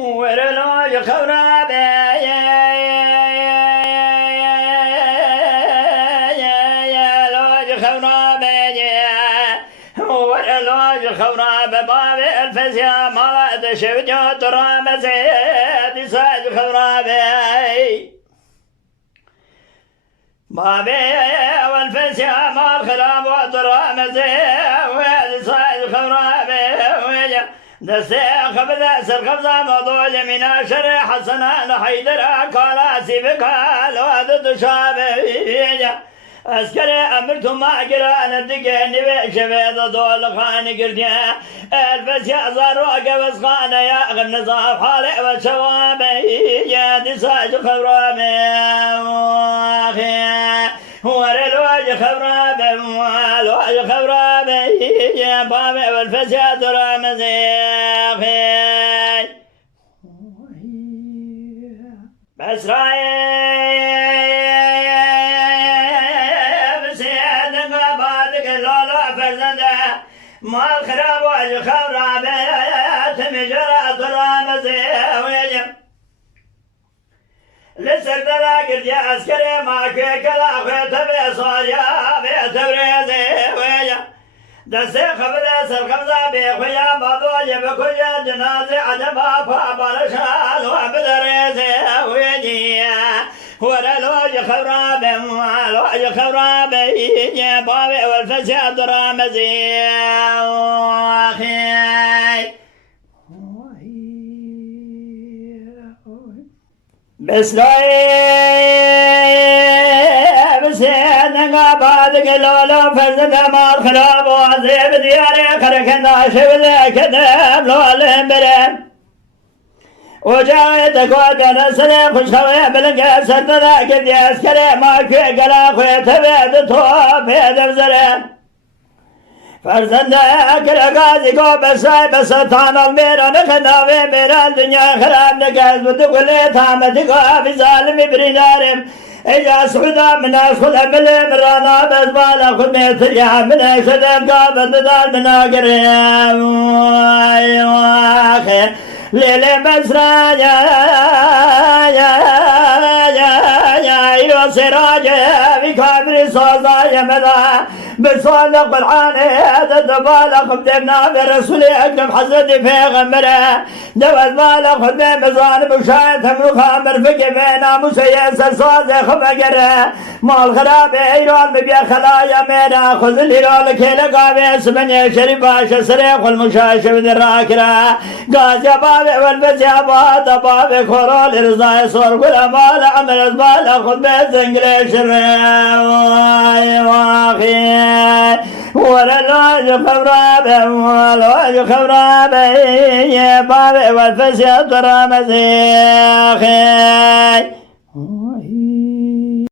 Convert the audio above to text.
ورلوج خورابي ورلوج خورابي بابي الفزيا مالت شبجو ترام زيد ساج خورابي بابي والفزيا مال خراب وترام زيد ساج خورابي دستي خبذا سرخبزة موضوع من شر حسنا حيدر كالاسي بكال وادد شابي أسكري أمرتم ما قرأنا الدقين بشبيض دول خان قرديا الفس يا زارو قبس خان يا غم نصاف حالي والشوابي يا دساج خبرامي واخي ورلوج خبرامي والوج خبرامي يا بابي والفس يا درامزي بس رايي ما الخراب والخراب تمجرى درامزي ويجم لسر دلاقر يا عسكري ما كلا خويت بصاليا بتبريزي ويجم دستي خبر سرخمزة بخويا مضوجي بكل جنازي عجبا فابرشال وبدريزي ويجي ورلوج خرابي والوج خرابي يا بابي والفساد درامزي واخي بسلاي بسيدنا بعد قلولو فرزد مال خراب وعزيب دياري خركنا شبذا كدام لولين بريم وجايتك ودنا سلام خوش خويا بلنقى سردنا كد يسكري ما كي قلا خويا تبعد توب هدف زرم فرزنده اكل غازي قو بساي بسطان الميران خناوي ميران دنيا خراب نقاز بدقلي تامتك في ظالم برينارم إجا سعودا من أسخد أملي مرانا بزبالا خد ميتريا من أكسدم قابل ندال من أقريم واخي ليلي مسرا يا إلو سراجة بكابري صوزا يمدا بصالق بالعاني تدبالق بدمنا برسولي أكرم حزدي في غمره دوز بالق خدمي مزان بشايت مخامر فكي بينا مسيسر صوزي خمقره مال خرابي إيران ببيا خلايا مينا خذ الهلال كيلقا بيسمني شريباش سريق والمشاش بدي الراكرة قاز يا بابي والبس يا بابي خورول رضاي صور كل مال عمل زبالة خذ بيزنقلي شريم واخي ورلوج خبرابي والوج خبرابي يا بابي والفس يا درامزي